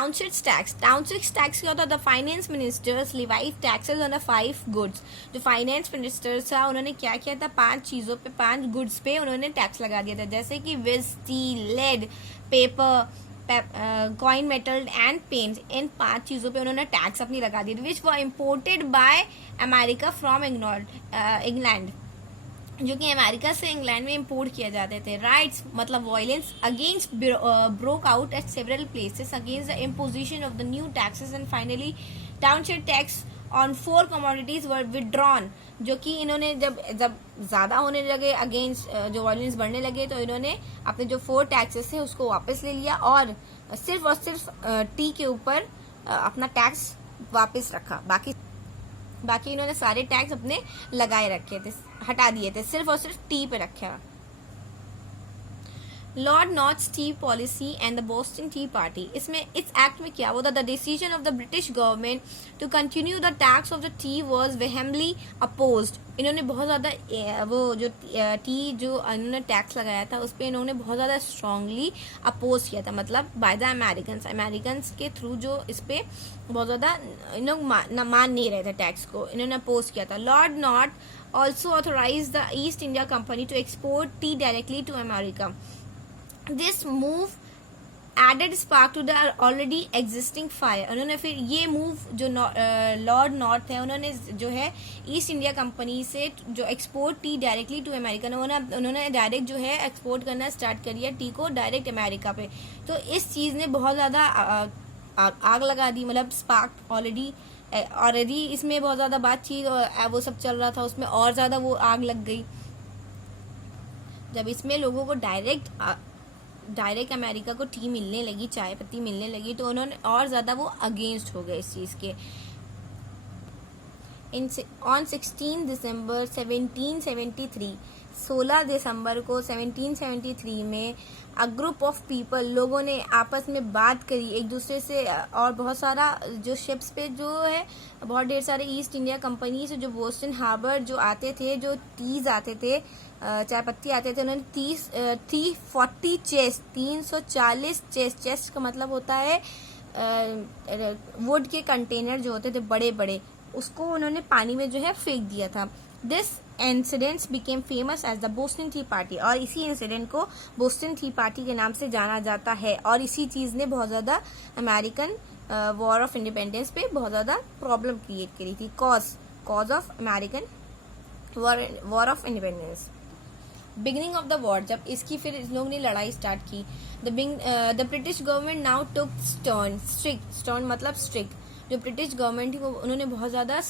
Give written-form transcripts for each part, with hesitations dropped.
Townships tax, townships tax क्या होता था? The finance ministers levied taxes on the 5 goods. जो फाइनेंस मिनिस्टर्स था उन्होंने क्या किया था? 5 चीज़ों पे, 5 गुड्स पे उन्होंने टैक्स लगा दिया था, जैसे कि whisky, lead, paper, coin, metal and paints. इन 5 चीज़ों पे उन्होंने टैक्स अपनी लगा दी, which were imported by America from England, जो कि अमेरिका से इंग्लैंड में इंपोर्ट किए जाते थे। राइट्स मतलब violence against broke out at several places against the imposition of the new taxes and finally township tax on 4 commodities were withdrawn. जो कि इन्होंने जब ज़्यादा होने लगे, अगेंस्ट जो वायलेंस बढ़ने लगे, तो इन्होंने अपने जो 4 टैक्सेस थे उसको वापस ले लिया और सिर्फ टी के ऊपर अपना टैक्स वापस रखा। बाकी इन्होंने सारे टैक्स अपने लगाए रखे थे, हटा दिए थे, सिर्फ और सिर्फ टी पे रखा। Lord North tea policy and the Boston T party, इसमें इस एक्ट में क्या होता? The decision of the British government to continue the tax of the tea was vehemently opposed. इन्होंने बहुत ज़्यादा वो जो टी जो इन्होंने टैक्स लगाया था उस पर इन्होंने बहुत ज़्यादा स्ट्रांगली अपोज किया था, मतलब बाय द अमेरिकन्स के थ्रू जो इस पर बहुत ज़्यादा इन लोग मान नहीं रहे थे टैक्स को, इन्होंने अपोज किया था। Lord North also authorise the East India Company to export tea directly to America. This move added spark to the already existing fire। उन्होंने फिर ये मूव जो लॉर्ड नॉर्थ है उन्होंने जो है ईस्ट इंडिया कंपनी से जो export tea directly to America, उन्होंने डायरेक्ट जो है एक्सपोर्ट करना स्टार्ट कर दिया टी को डायरेक्ट अमेरिका पे। तो इस चीज़ ने बहुत ज़्यादा आग लगा दी, मतलब स्पार्क ऑलरेडी इसमें बहुत ज़्यादा बातचीत वो सब चल रहा था, उसमें और ज़्यादा वो आग लग गई। जब इसमें लोगों को डायरेक्ट अमेरिका को टी मिलने लगी, चाय पत्ती मिलने लगी, तो उन्होंने और ज़्यादा वो अगेंस्ट हो गए इस चीज़ के। ऑन 16 दिसंबर 1773, 16 दिसंबर को 1773 में अ ग्रुप ऑफ पीपल, लोगों ने आपस में बात करी एक दूसरे से, और बहुत सारा जो शिप्स पे जो है बहुत ढेर सारे ईस्ट इंडिया कंपनी से जो बोस्टन हार्बर जो आते थे, जो टीज आते थे, चाय पत्ती आते थे, उन्होंने 340 चेस्ट, 340 चेस्ट का मतलब होता है वुड के कंटेनर जो होते थे बड़े बड़े, उसको उन्होंने पानी में जो है फेंक दिया था। This incidents became famous as the Boston T Party, और इसी इंसिडेंट को बोस्टन टी पार्टी के नाम से जाना जाता है। और इसी चीज़ ने बहुत ज़्यादा अमेरिकन वॉर ऑफ इंडिपेंडेंस पे बहुत ज़्यादा प्रॉब्लम क्रिएट करी थी। Cause of American war of independence. Beginning of the war, जब इसकी फिर इस लोगों ने लड़ाई स्टार्ट की, the British government now took stern मतलब स्ट्रिक्ट। जो ब्रिटिश गवर्नमेंट थी वो उन्होंने बहुत ज़्यादा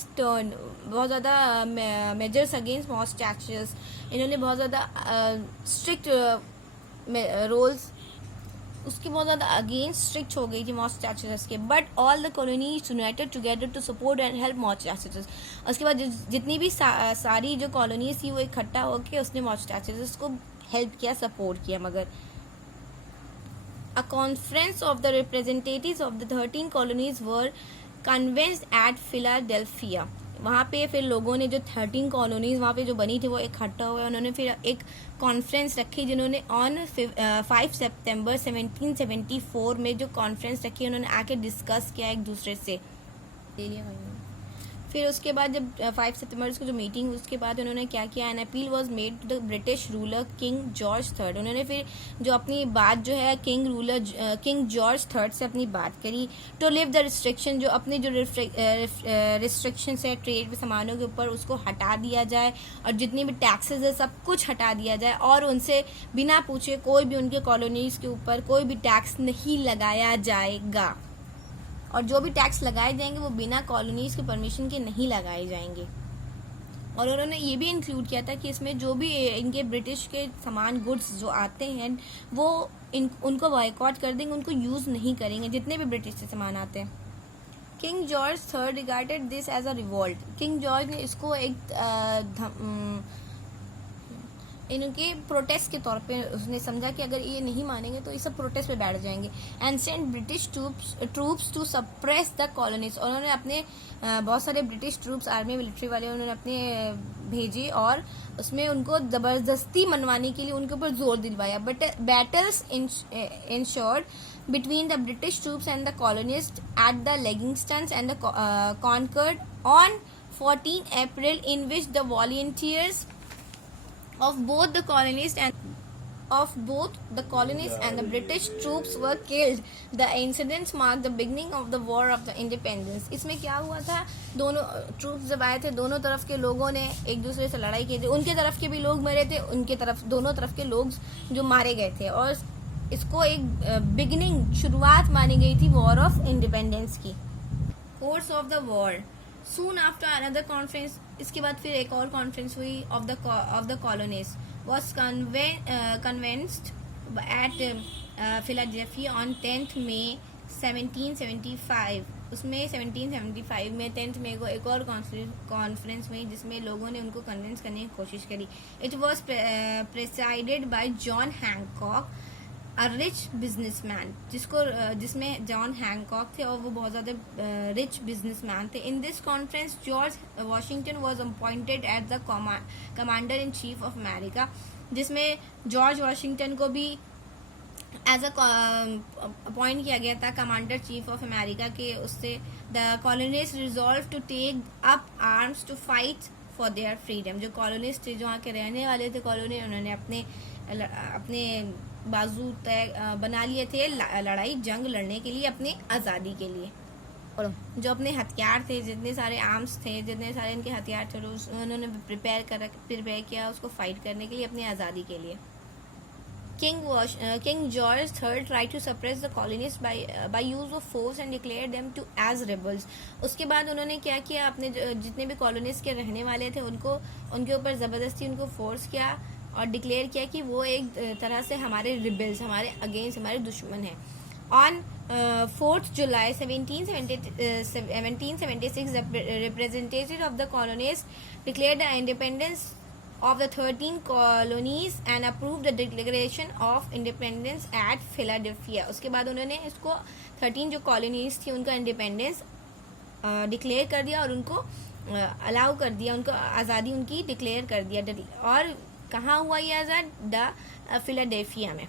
मेजर्स अगेंस्ट मॉस टैक्सेस, इन्होंने बहुत ज़्यादा स्ट्रिक्ट रोल्स, उसकी बहुत ज़्यादा अगेंस्ट स्ट्रिक्ट हो गई थी मॉस टैक्सेस के। But all the colonies united together to support and help moss taxes. उसके बाद जितनी भी सारी जो कॉलोनीज थी वो इकट्ठा होकर उसने मॉस टैक्सेस को हेल्प किया, सपोर्ट किया। मगर a conference of the representatives of the 13 colonies were convened at Philadelphia. वहाँ पे फिर लोगों ने जो 13 कॉलोनीज वहाँ पे जो बनी थी वो इकट्ठा हुए, उन्होंने फिर एक कॉन्फ्रेंस रखी, जिन्होंने ऑन 5 सितंबर 1774 में जो कॉन्फ्रेंस रखी उन्होंने आके डिस्कस किया एक दूसरे से। फिर उसके बाद जब 5 सितंबर को जो मीटिंग, उसके बाद उन्होंने क्या किया, an appeal was made to the British ruler King George third. उन्होंने फिर जो अपनी बात जो है किंग जॉर्ज थर्ड से अपनी बात करी, टू लिव द रिस्ट्रिक्शन, जो अपने जो रिस्ट्रिक्शन है ट्रेड सामानों के ऊपर उसको हटा दिया जाए, और जितनी भी टैक्सेस है सब कुछ हटा दिया जाए, और उनसे बिना पूछे कोई भी उनके कॉलोनीज के ऊपर कोई भी टैक्स नहीं लगाया जाएगा, और जो भी टैक्स लगाए जाएंगे वो बिना कॉलोनीज के परमिशन के नहीं लगाए जाएंगे। और उन्होंने ये भी इंक्लूड किया था कि इसमें जो भी इनके ब्रिटिश के सामान गुड्स जो आते हैं वो उनको बॉयकॉट कर देंगे, उनको यूज़ नहीं करेंगे, जितने भी ब्रिटिश से सामान आते हैं। King George third regarded this as a revolt. King George ने इसको एक इनके प्रोटेस्ट के तौर पे उसने समझा कि अगर ये नहीं मानेंगे तो ये सब प्रोटेस्ट पे बैठ जाएंगे, and send British troops to suppress the colonies. और उन्होंने अपने बहुत सारे ब्रिटिश ट्रूप्स, आर्मी मिलिट्री वाले उन्होंने अपने भेजे, और उसमें उनको ज़बरदस्ती मनवाने के लिए उनके ऊपर जोर दिलवाया। But battles insured between the British troops and the colonists at the Leggingstons and the Concord on 14 April, in which the volunteers of both the colonists and the British troops were killed. The incidents marked the beginning of the War of the Independence. इसमें क्या हुआ था, दोनों troops जब आए थे, दोनों तरफ के लोगों ने एक दूसरे से लड़ाई की थी, उनके तरफ के भी लोग मरे थे, उनके तरफ दोनों तरफ के लोग जो मारे गए थे, और इसको एक बिगिनिंग, शुरुआत मानी गई थी वॉर ऑफ इंडिपेंडेंस की. Course of the war. Soon after another conference, इसके बाद फिर एक और कॉन्फ्रेंस हुई of the colonies was convenced at Philadelphia on 10th May 1775. उसमें 1775 में 10th मई को एक और कॉन्फ्रेंस हुई जिसमें लोगों ने उनको कन्विंस करने की कोशिश करी. It was presided by John Hancock, a rich businessman, जिसमें जॉन हैंकॉक थे और वो बहुत ज़्यादा रिच बिजनेसमैन थे. In this conference George Washington was appointed as the commander in chief of America, जिसमें जॉर्ज वाशिंगटन को भी एज अपॉइंट किया गया था कमांडर चीफ ऑफ अमेरिका के. उससे the colonist resolve to take up arms to fight for their freedom. जो colonist थे, जो वहाँ के रहने वाले थे कॉलोनी, उन्होंने अपने बाजू तय बना लिए थे लड़ाई जंग लड़ने के लिए, अपनी आज़ादी के लिए. और जो अपने हथियार थे, जितने सारे आर्म्स थे, जितने सारे इनके हथियार थे, उन्होंने प्रिपेयर किया उसको फाइट करने के लिए, अपनी आज़ादी के लिए. King George III tried to suppress the colonists by use of force and declared them to as rebels. उसके बाद उन्होंने क्या किया, अपने जितने भी कॉलोनिस्ट के रहने वाले थे उनके ऊपर ज़बरदस्ती उनको फोर्स किया और डिक्लेयर किया कि वो एक तरह से हमारे रिबेल्स, हमारे अगेंस्ट, हमारे दुश्मन हैं. On 4th July 1776, the representatives of the colonies declared the independence of the 13 colonies and approved the Declaration of Independence at Philadelphia. उसके बाद उन्होंने इसको 13 जो कॉलोनीज थी उनका इंडिपेंडेंस डिक्लेयर कर दिया और उनको अलाउ कर दिया, उनको आज़ादी उनकी डिक्लेयर कर दिया. और कहाँ हुआ ये आज़ाद? फिलाडेल्फिया में.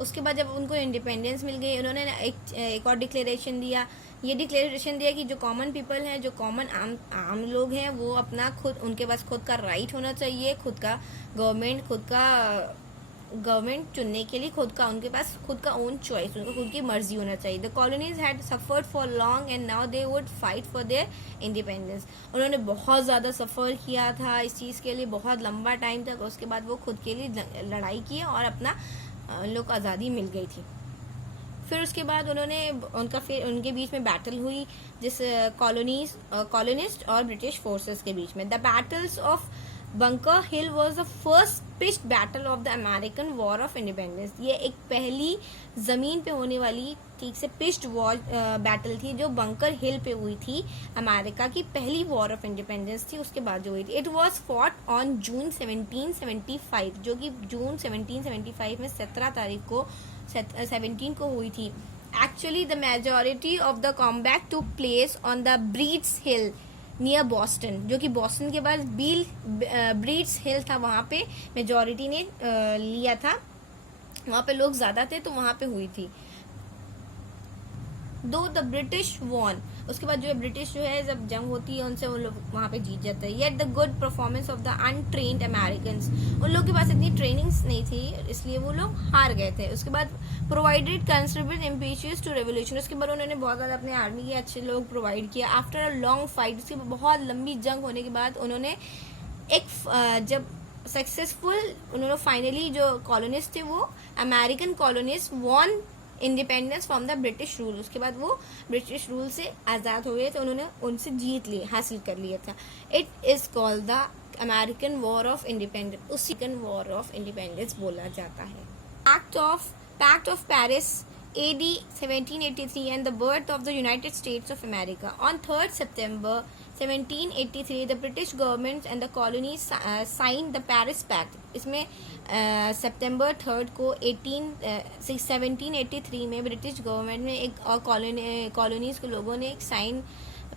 उसके बाद जब उनको इंडिपेंडेंस मिल गई, उन्होंने एक और डिक्लेरेशन दिया. ये डिक्लेरेशन दिया कि जो कॉमन पीपल हैं, जो कॉमन आम लोग हैं, वो अपना उनके पास खुद का राइट होना चाहिए, खुद का गवर्नमेंट चुनने के लिए, उनके पास खुद का ओन चॉइस, उनको खुद की मर्जी होना चाहिए. The colonies had suffered for long and now they would fight for their independence. उन्होंने बहुत ज़्यादा सफ़र किया था इस चीज़ के लिए, बहुत लंबा टाइम तक. उसके बाद वो खुद के लिए लड़ाई की और अपना लोग को आज़ादी मिल गई थी. फिर उसके बाद उनके बीच में बैटल हुई, जिस कॉलोनिस्ट और ब्रिटिश फोर्सेस के बीच में. The battles of Bunker Hill was the first pitched battle of the American war of independence. ये एक पहली ज़मीन पे होने वाली ठीक से पिच्ड वॉर बैटल थी जो बंकर हिल पे हुई थी. अमेरिका की पहली वॉर ऑफ इंडिपेंडेंस थी उसके बाद जो हुई थी. It was fought on June 1775, जो कि जून 1775 में 17 को हुई थी. Actually the majority of the combat took place on the breeds hill near Boston, जो कि बॉस्टन के पास ब्रीड्स हिल था, वहाँ पे मेजॉरिटी ने लिया था, वहाँ पे लोग ज़्यादा थे तो वहाँ पे हुई थी. दो द ब्रिटिश वॉन, उसके बाद जो है ब्रिटिश जो है जब जंग होती है उनसे वो लोग वहाँ पे जीत जाते हैं. Yet the good performance of the untrained Americans, उन लोगों के पास इतनी ट्रेनिंग्स नहीं थी इसलिए वो लोग हार गए थे. उसके बाद प्रोवाइडेड कंसिडरेबल इम्पीशियस टू रेवोल्यूशन, उसके बाद उन्होंने बहुत ज़्यादा अपने आर्मी के अच्छे लोग प्रोवाइड किया. आफ्टर अ लॉन्ग फाइट, उसके बहुत लंबी जंग होने के बाद उन्होंने जब सक्सेसफुल उन्होंने फाइनली जो कॉलोनिस्ट थे वो American colonist won independence from the British rule. उसके बाद वो ब्रिटिश रूल से आज़ाद हो गए तो उन्होंने उनसे हासिल कर लिया था. It is called the American war of independence, उसी वॉर ऑफ इंडिपेंडेंस बोला जाता है. Pact of Paris AD 1783 and the birth of the United States of America. On 3rd September 1783, the British government and the colonies signed the Paris Pact. इसमें सितंबर 3 को 1783 में British government ने एक और colonies के लोगों ने एक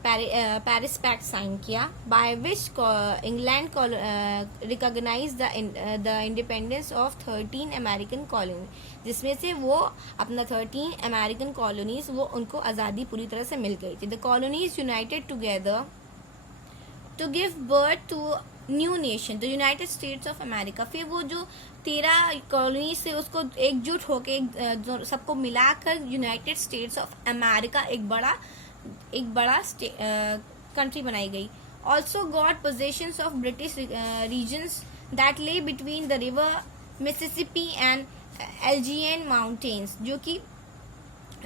पेरिस पैक्ट साइन किया, by which England recognise the independence of 13 American colony, जिसमें से वो अपना 13 अमेरिकन कॉलोनीज वो उनको आज़ादी पूरी तरह से मिल गई थी. The colonies united together to give birth to new nation the United States of America. फिर वो जो 13 कॉलोनी से उसको एकजुट होके सबको मिलाकर यूनाइटेड स्टेट्स ऑफ अमेरिका एक बड़ा कंट्री बनाई गई. Also got possessions of British regions that lay between the river Mississippi and एल्जियन माउंटेन्स, जो कि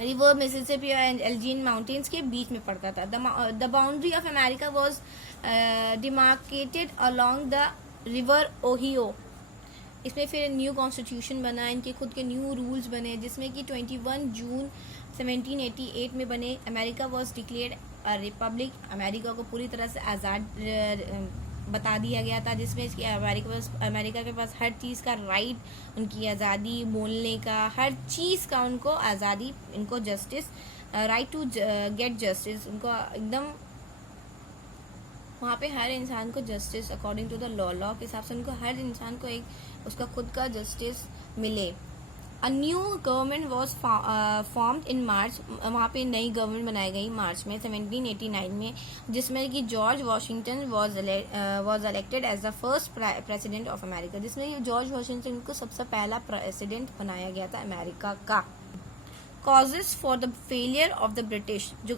रिवर मिसिसिपी और एल्जियन माउंटेन्स के बीच में पड़ता था. The boundary of America was demarcated along the river Ohio. इसमें फिर न्यू कॉन्स्टिट्यूशन बना, इनके खुद के न्यू रूल्स बने, जिसमें कि 21 जून 1788 में बने. America was declared a republic. America को पूरी तरह से आज़ाद बता दिया गया था, जिसमें कि अमेरिका के पास हर चीज़ का राइट, उनकी आज़ादी, बोलने का, हर चीज़ का उनको आज़ादी, इनको justice, right to get justice, उनको एकदम वहाँ पे हर इंसान को justice according to the law के हिसाब से उनको हर इंसान को एक उसका खुद का जस्टिस मिले. A new government was formed in March. वहाँ पे नई गवर्नमेंट बनाई गई मार्च में 1789 में, जिसमें कि George Washington was elected as the first president of America, जिसमें जॉर्ज वॉशिंगटन को सबसे पहला प्रेसिडेंट बनाया गया था अमेरिका का. Causes for the failure of the British, जो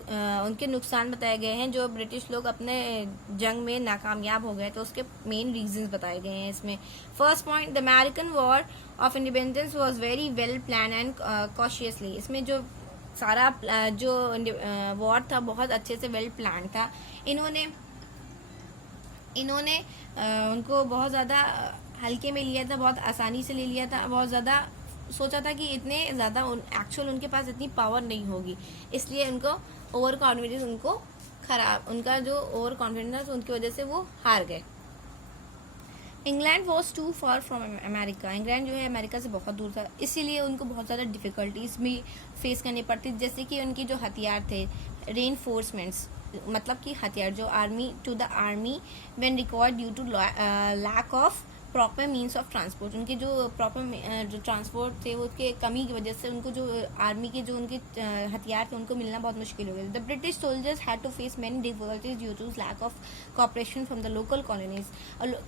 उनके नुकसान बताए गए हैं, जो ब्रिटिश लोग अपने जंग में नाकामयाब हो गए तो उसके मेन रीजंस बताए गए हैं इसमें. First point, the American war of independence was very well plan and cautiously. इसमें जो सारा जो वॉर था बहुत अच्छे से वेल प्लान था. इन्होंने उनको बहुत ज़्यादा हल्के में लिया था, बहुत आसानी से ले लिया था, बहुत ज़्यादा सोचा था कि इतने ज़्यादा एक्चुअल उनके पास इतनी पावर नहीं होगी, इसलिए उनको ओवर कॉन्फिडेंस, उनका जो ओवर कॉन्फिडेंस था, तो उनकी वजह से वो हार गए. England was too far from America. England जो है अमेरिका से बहुत दूर था, इसीलिए उनको बहुत ज़्यादा डिफ़िकल्टीज भी फेस करनी पड़ती, जैसे कि उनके जो हथियार थे, रेनफोर्समेंट्स, मतलब कि हथियार जो army when required due to lack of proper means of transport. उनके जो प्रॉपर जो ट्रांसपोर्ट थे वो उसके कमी की वजह से उनको जो आर्मी के जो उनके हथियार थे उनको मिलना बहुत मुश्किल हो गया. The British soldiers had to face many difficulties due to lack of cooperation from the local colonies.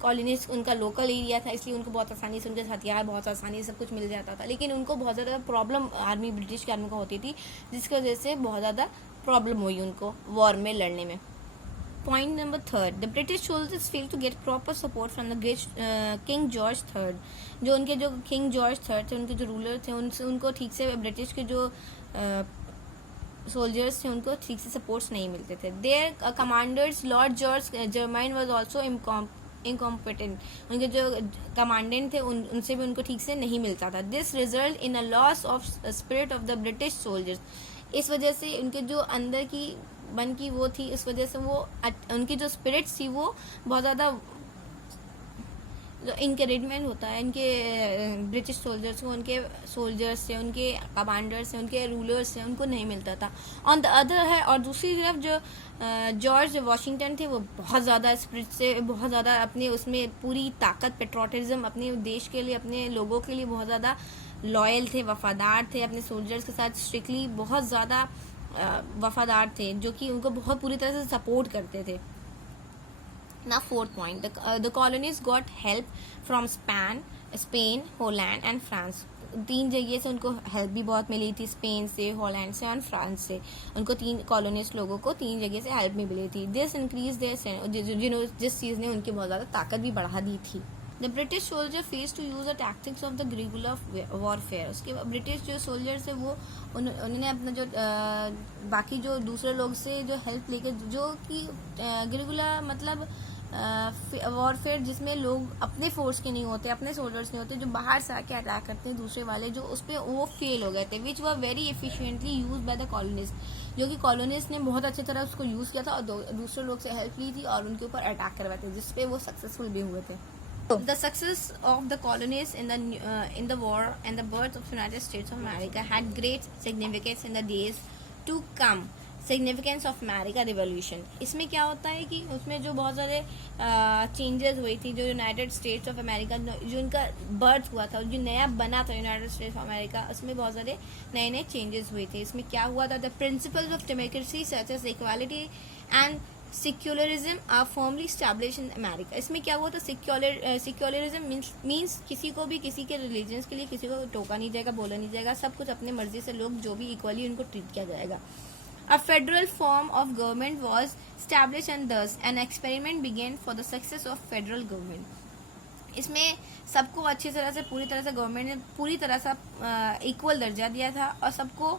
Colonies उनका लोकल एरिया था, इसलिए उनको बहुत आसानी से उनके हथियार बहुत आसानी से सब कुछ मिल जाता था, लेकिन उनको बहुत ज़्यादा प्रॉब्लम ब्रिटिश आर्मी को होती थी, जिसकी वजह से बहुत ज़्यादा प्रॉब्लम हुई उनको वॉर में लड़ने में. Point number 3, the British soldiers failed to get proper support from the King George III. जो उनके जो King George III थे, उनके जो रूलर थे, उनको ठीक से ब्रिटिश के जो सोल्जर्स थे उनको ठीक से सपोर्ट्स नहीं मिलते थे. Their commanders Lord George Germain was also incompetent. उनके जो कमांडेंट थे उनसे भी उनको ठीक से नहीं मिलता था. This result in a loss of spirit of the British soldiers. इस वजह से उनके जो अंदर की मन की वो थी, इस वजह से वो उनकी जो स्पिरिट्स थी वो बहुत ज़्यादा, जो इंकरेजमेंट होता है इनके ब्रिटिश सोल्जर्स को, उनके सोल्जर्स से, उनके कमांडर्स से, उनके रूलर्स से उनको नहीं मिलता था. ऑन द अदर है, और दूसरी तरफ जो जॉर्ज वॉशिंगटन थे वो बहुत ज़्यादा स्पिरिट से, बहुत ज़्यादा अपने उसमें पूरी ताकत, पेट्रोटिज्म, अपने देश के लिए, अपने लोगों के लिए बहुत ज़्यादा लॉयल थे, वफादार थे, अपने सोल्जर्स के साथ स्ट्रिक्टली बहुत ज़्यादा वफादार थे, जो कि उनको बहुत पूरी तरह से सपोर्ट करते थे. Now fourth point, the colonies got help from Spain, Holland and France. 3 जगह से उनको हेल्प भी बहुत मिली थी, स्पेन से, हॉलैंड से और फ्रांस से. उनको 3 कॉलोनीज लोगों को 3 जगह से हेल्प भी मिली थी. दिस इंक्रीज देयर, जिस चीज़ ने उनकी बहुत ज़्यादा ताकत भी बढ़ा दी थी. The British soldier face to use the tactics of the guerrilla warfare. उसके बाद ब्रिटिश जो सोल्जर्स है वो उन्होंने अपना जो बाकी जो दूसरे लोग से जो हेल्प लेकर, जो कि गुरिल्ला मतलब वॉरफेयर, जिसमें लोग अपने फोर्स के नहीं होते, अपने सोल्जर्स नहीं होते, जो बाहर से आके अटैक करते हैं दूसरे वाले, जो उस पर वो फेल हो गए थे. Which were very efficiently used by the colonist, जो कि कॉलोनिस्ट ने बहुत अच्छी तरह उसको यूज़ किया था और दूसरे लोग से हेल्प ली थी और उनके ऊपर अटैक करवाए थे, जिसपे वो सक्सेसफुल भी हुए थे. The success of the colonies in the war and the birth of the United States of America had great significance in the days to come. Significance of America revolution, इसमें क्या होता है कि उसमें जो बहुत सारे चेंजेस हुई थी, जो यूनाइटेड स्टेट्स ऑफ अमेरिका जो इनका बर्थ हुआ था, जो नया बना था यूनाइटेड स्टेट्स ऑफ अमेरिका, उसमें बहुत सारे नए नए चेंजेस हुए थे। इसमें क्या हुआ था, the principles of democracy such as equality and secularism are firmly establish in America. इसमें क्या हुआ था, सिक्युलरिज्म मीन्स किसी को भी किसी के रिलीजन्स के लिए किसी को टोका नहीं जाएगा, बोला नहीं जाएगा, सब कुछ अपने मर्जी से लोग जो भी इक्वली उनको ट्रीट किया जाएगा। A federal form of government was established and thus an experiment began for the success of federal government। इसमें सबको अच्छी तरह से पूरी तरह से गवर्नमेंट ने पूरी तरह से इक्वल दर्जा दिया था और सबको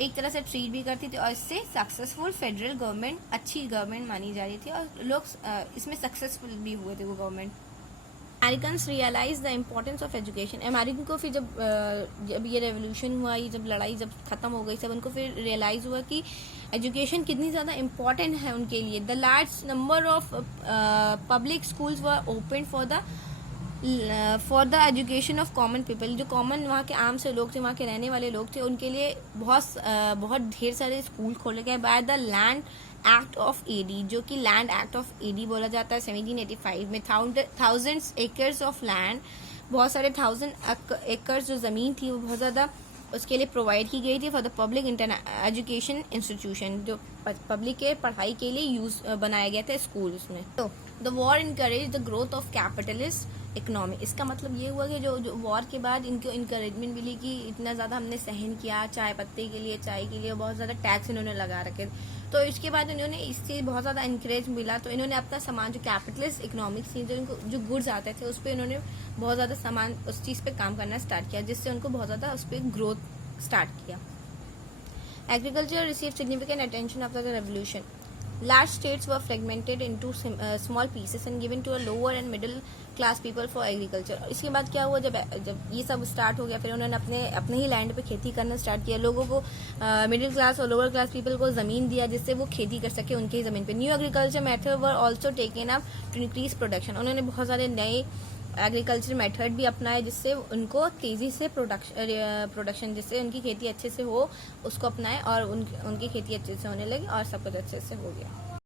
एक तरह से ट्रीट भी करती थी, और इससे सक्सेसफुल फेडरल गवर्नमेंट अच्छी गवर्नमेंट मानी जा रही थी और लोग इसमें सक्सेसफुल भी हुए थे वो government. Americans realise the importance of education. American को फिर जब ये रेवोल्यूशन हुआ, ये जब लड़ाई जब खत्म हो गई, सब उनको फिर रियलाइज हुआ कि एजुकेशन कितनी ज़्यादा इम्पोर्टेंट है उनके लिए। The large number of public schools were open for the education of common people. जो कॉमन वहाँ के आम से लोग थे, वहाँ के रहने वाले लोग थे, उनके लिए बहुत ढेर सारे स्कूल खोले गए by the land act of AD, जो कि लैंड एक्ट ऑफ एडी बोला जाता है 1785 में। थाउजेंड्स एकर्स ऑफ लैंड, बहुत सारे 1000 एकर्स जो ज़मीन थी वो बहुत ज़्यादा उसके लिए प्रोवाइड की गई थी for the public education institution, जो पब्लिक के पढ़ाई के लिए यूज बनाया गया था स्कूल उसमें। तो the war encourage the growth of capitalist economy. इसका मतलब ये हुआ कि जो वॉर के बाद इनको इनकरेजमेंट मिली कि इतना ज़्यादा हमने सहन किया चाय पत्ते के लिए, चाय के लिए बहुत ज़्यादा टैक्स इन्होंने लगा रखे, तो इसके बाद इन्होंने इससे बहुत ज़्यादा इंकरेज मिला, तो इन्होंने अपना सामान जो कैपिटलिस्ट इकोनॉमिक्स थी, जो इनको जो गुड्स आते थे उस पर इन्होंने बहुत ज़्यादा सामान उस चीज़ पे काम करना स्टार्ट किया, जिससे उनको बहुत ज़्यादा उस पर ग्रोथ स्टार्ट किया। Agriculture receive significant attention after the revolution. Large states were fragmented into small pieces and given to a lower and middle class people for agriculture। इसके बाद क्या हुआ, जब ये सब स्टार्ट हो गया, फिर उन्होंने अपने ही लैंड पे खेती करना स्टार्ट किया। लोगों को मिडिल क्लास और लोअर क्लास पीपल को ज़मीन दिया जिससे वो खेती कर सके उनकी ही ज़मीन पे। New agriculture method were also taken up to increase production. उन्होंने बहुत सारे नए एग्रीकल्चर मेथड भी अपनाए जिससे उनको तेज़ी से प्रोडक्शन जिससे उनकी खेती अच्छे से हो उसको अपनाए और उनकी खेती अच्छे से होने लगी और सब कुछ अच्छे से हो गया।